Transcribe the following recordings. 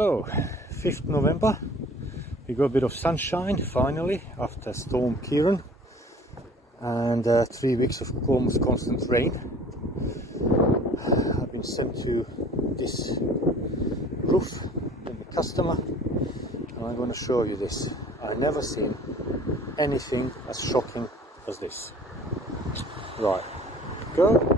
Hello, 5th November. We got a bit of sunshine finally after Storm Kieran and 3 weeks of almost constant rain. I've been sent to this roof from the customer and I'm going to show you this. I've never seen anything as shocking as this. Right, go.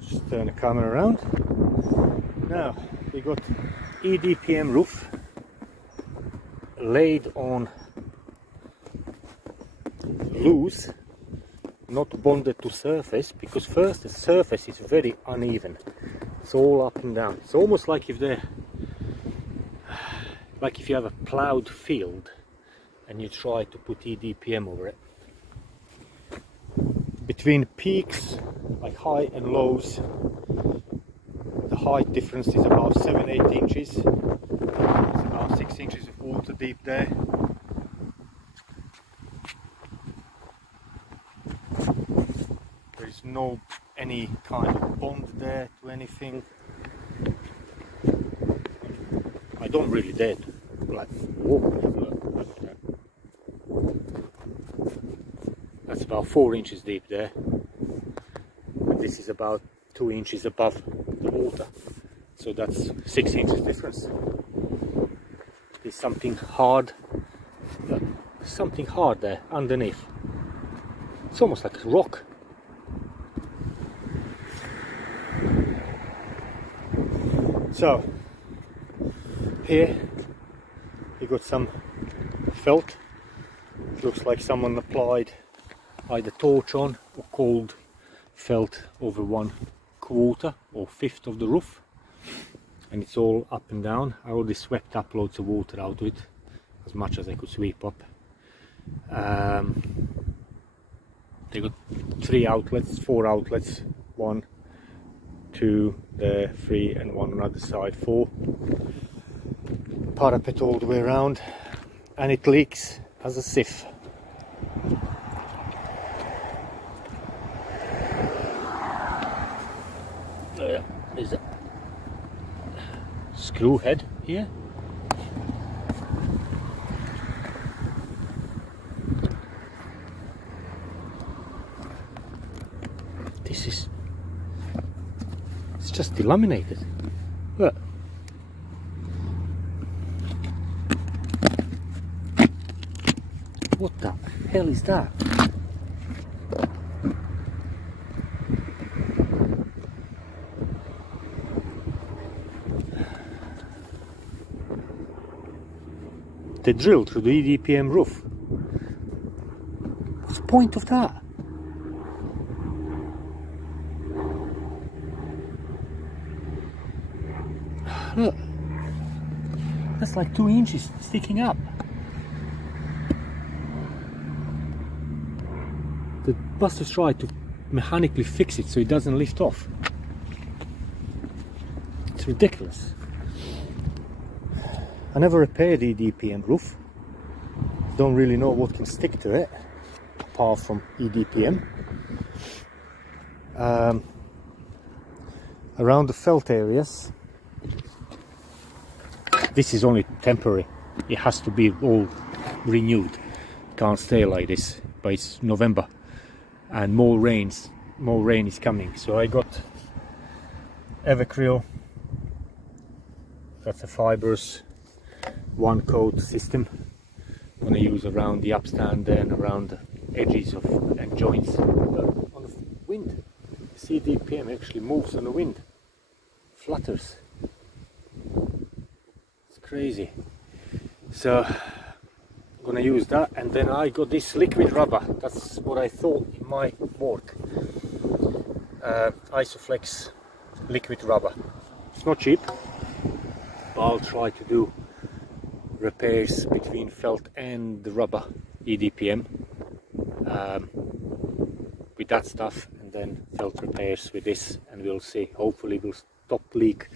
Just turn the camera around. Now we got EPDM roof laid on loose, not bonded to surface, because first the surface is very uneven. It's all up and down. It's almost like if you have a ploughed field and you try to put EPDM over it. Between peaks, like high and lows, the height difference is about 7-8 inches. It's about 6 inches of water deep there. There is no any kind of bond there to anything. I don't really dare to like walk. That's about 4 inches deep there. This is about 2 inches above the water, so that's 6 inches difference. There's something hard there underneath. It's almost like a rock. So here you got some felt. It looks like someone applied either torch on or cold felt over 1/4 or 1/5 of the roof, and it's all up and down. I already swept up loads of water out of it, as much as I could sweep up. They got 4 outlets, 1, 2 there, 3 and 1 on the other side, 4. Parapet all the way around, and it leaks as a sieve. There's a screw head here. It's just delaminated. Look. What the hell is that? They drilled through the EPDM roof. What's the point of that? Look, that's like 2 inches sticking up. The busters tried to mechanically fix it so it doesn't lift off. It's ridiculous. I never repaired the EPDM roof. Don't really know what can stick to it apart from EPDM. Around the felt areas, this is only temporary. It has to be all renewed. Can't stay like this. but it's November and more rain is coming. So I got Evercryl, that's a fibrous one coat system. I'm going to use around the upstand and around the edges of and joints. But on the wind, EPDM actually moves on the wind, flutters. It's crazy. So I'm going to use that, and then I got this liquid rubber. That's what I thought it might work. Isoflex liquid rubber. It's not cheap, but I'll try to do repairs between felt and the rubber EPDM with that stuff, and then felt repairs with this, and we'll see. Hopefully we'll stop leak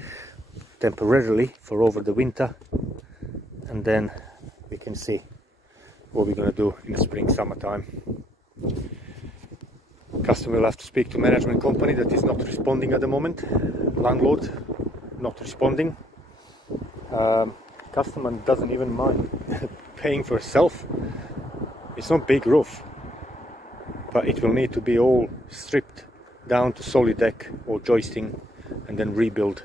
temporarily for over the winter, and then we can see what we're going to do in the spring, summertime. Customer will have to speak to management company that is not responding at the moment. Landlord not responding. Customer doesn't even mind paying for itself. It's not big roof, but it will need to be all stripped down to solid deck or joisting, and then rebuild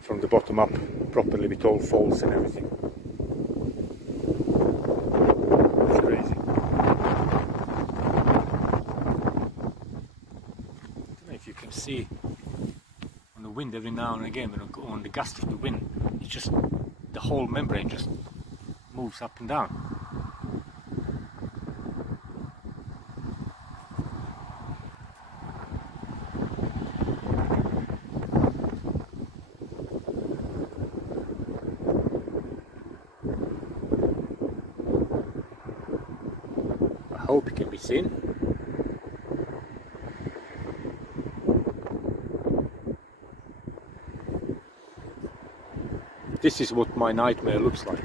from the bottom up properly with all folds and everything. It's crazy. I don't know if you can see on the wind every now and again, when on the gust of the wind, it's just the whole membrane just moves up and down. I hope it can be seen. This is what my nightmare looks like.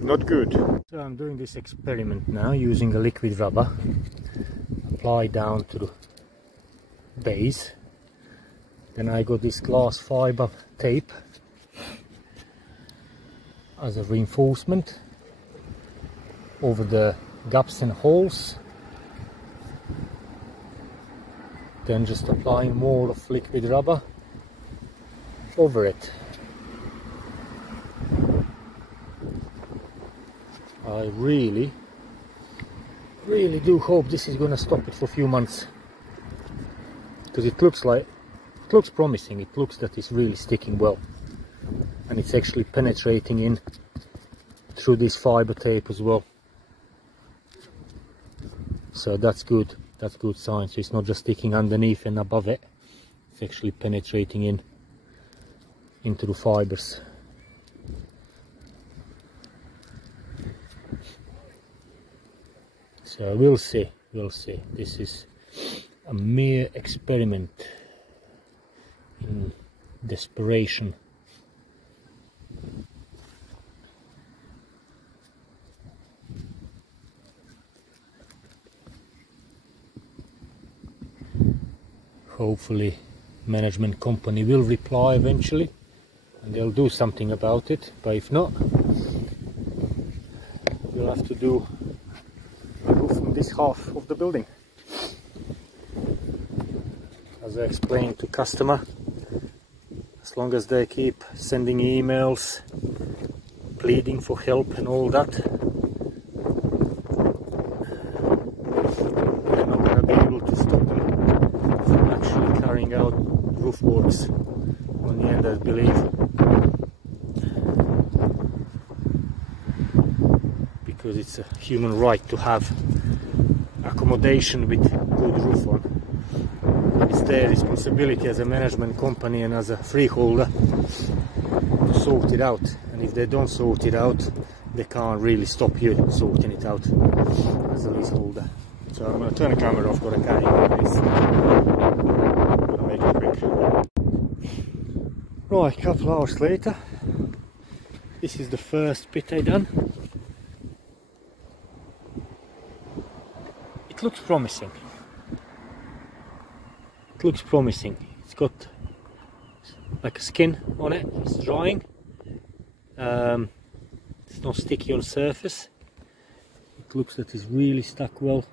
Not good. So I'm doing this experiment now using a liquid rubber. Apply down to the base. Then I got this glass fiber tape as a reinforcement over the gaps and holes. Then just applying more of liquid rubber over it. I really do hope this is gonna stop it for a few months, because it looks promising. It looks that it's really sticking well, and it's actually penetrating in through this fiber tape as well. So that's good. That's good sign. So it's not just sticking underneath and above it. It's actually penetrating in into the fibers. So we'll see. This is a mere experiment in desperation. Hopefully management company will reply eventually and they'll do something about it, but if not, we'll have to do a roof on this half of the building. As I explained to customer, as long as they keep sending emails, pleading for help and all that, we're not going to be able to stop them from actually carrying out roof works on the end, I believe. Because it's a human right to have accommodation with good roof on. It's their responsibility as a management company and as a freeholder to sort it out, and if they don't sort it out, they can't really stop you sorting it out as a leaseholder. So I'm going to turn the camera off, got a carry on this. I'm going to make it quick. Right, a couple hours later, this is the first bit I done. It looks promising. it looks promising. It's got like a skin on it, it's drying. It's not sticky on surface. It looks that it's really stuck well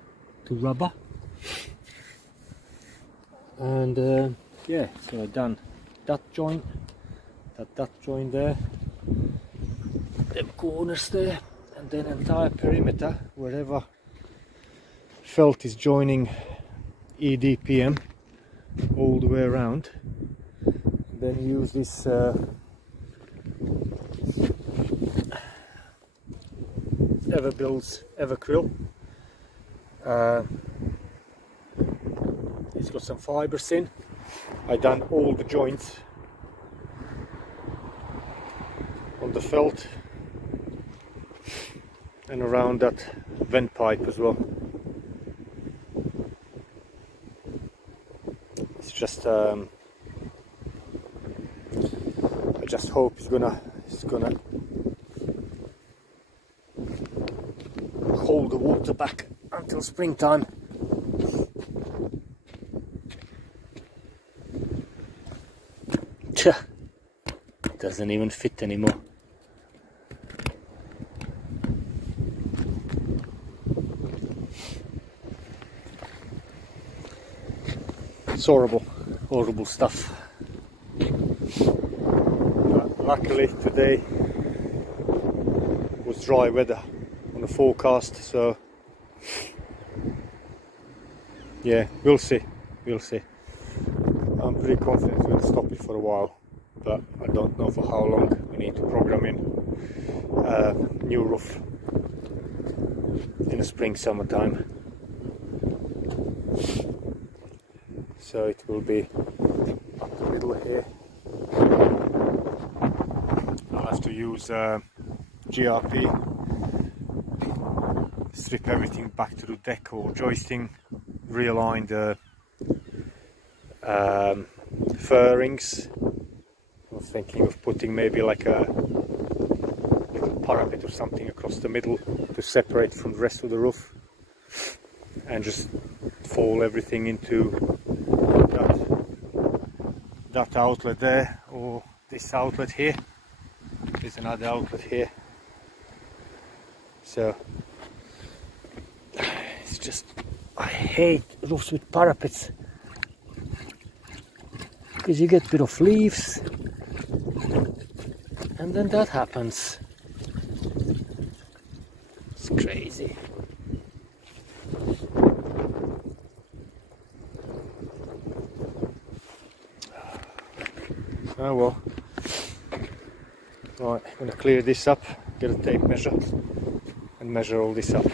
to rubber. And yeah, so I've done that joint, that joint there, them corners there, and then entire perimeter wherever felt is joining EPDM all the way around. Then use this Everbuild's Evercryl. It's got some fibres in. I done all the joints on the felt and around that vent pipe as well. It's just I just hope it's gonna hold the water back until springtime. Doesn't even fit anymore. It's horrible, horrible stuff. But luckily today was dry weather on the forecast, so yeah, we'll see. I'm pretty confident we're going to stop it for a while, but I don't know for how long. We need to program in new roof in the spring, summertime. So it will be up the middle here. I'll have to use GRP, strip everything back to the deck or joisting, realign the fairings. I was thinking of putting maybe like a little parapet or something across the middle to separate from the rest of the roof, and just fall everything into that outlet there, or this outlet here. There's another outlet here. So it's just, I hate roofs with parapets, because you get a bit of leaves and then that happens. It's crazy. Oh well. Right, I'm going to clear this up, get a tape measure and measure all this up.